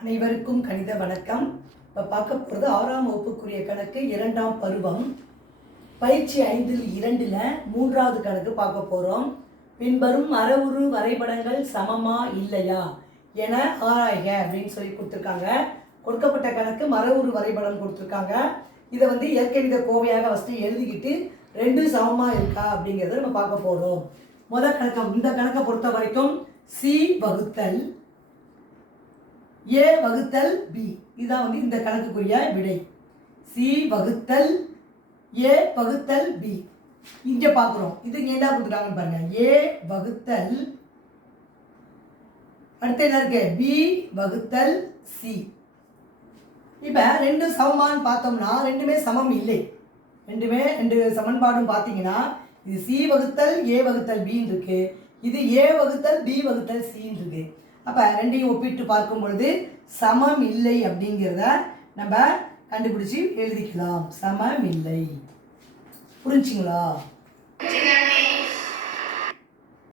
அனைவருக்கும் கணித வணக்கம். இப்போ பார்க்க போகிறது 6ஆம் வகுப்புக்குரிய கணக்கு 2ஆம் பருவம் பயிற்சி 5இல் 2ல் 3வது கணக்கு பார்க்க போகிறோம். பின்வரும் அறவுரு வரைபடங்கள் சமமா இல்லையா என ஆராய்க அப்படின்னு சொல்லி கொடுத்துருக்காங்க. கொடுக்கப்பட்ட கணக்கு மரவுரு வரைபடம் கொடுத்துருக்காங்க. இதை இயற்கணித கோவையாக ஃபஸ்ட்டு எழுதிக்கிட்டு 2 சமமாக இருக்கா அப்படிங்கிறத நம்ம பார்க்க போகிறோம். இந்த கணக்கை பொறுத்த வரைக்கும் சி வகுத்தல் ஏ வகுத்தல் பி இதுதான் இந்த கணக்குக்குரிய விடை. சி வகுத்தல் ஏ வகுத்தல் பி இங்கே பார்க்குறோம். இது என்ன கொடுத்துட்டாங்கன்னு பாருங்க. ஏ வகுத்தல் அடுத்து என்ன இருக்கு, பி வகுத்தல் சி. இப்போ 2 சமமானு பார்த்தோம்னா ரெண்டுமே சமம் இல்லை. ரெண்டு சமன்பாடும் பார்த்தீங்கன்னா இது சி வகுத்தல் ஏ வகுத்தல் பின்னு இருக்கு, இது ஏ வகுத்தல் பி வகுத்தல் சின்னு இருக்கு. அப்போ ரெண்டையும் ஒப்பிட்டு பார்க்கும் பொழுது சமம் இல்லை அப்படிங்கிறத நம்ம கண்டுபிடிச்சி எழுதிக்கலாம். சமம் இல்லை. புரிஞ்சுங்களா?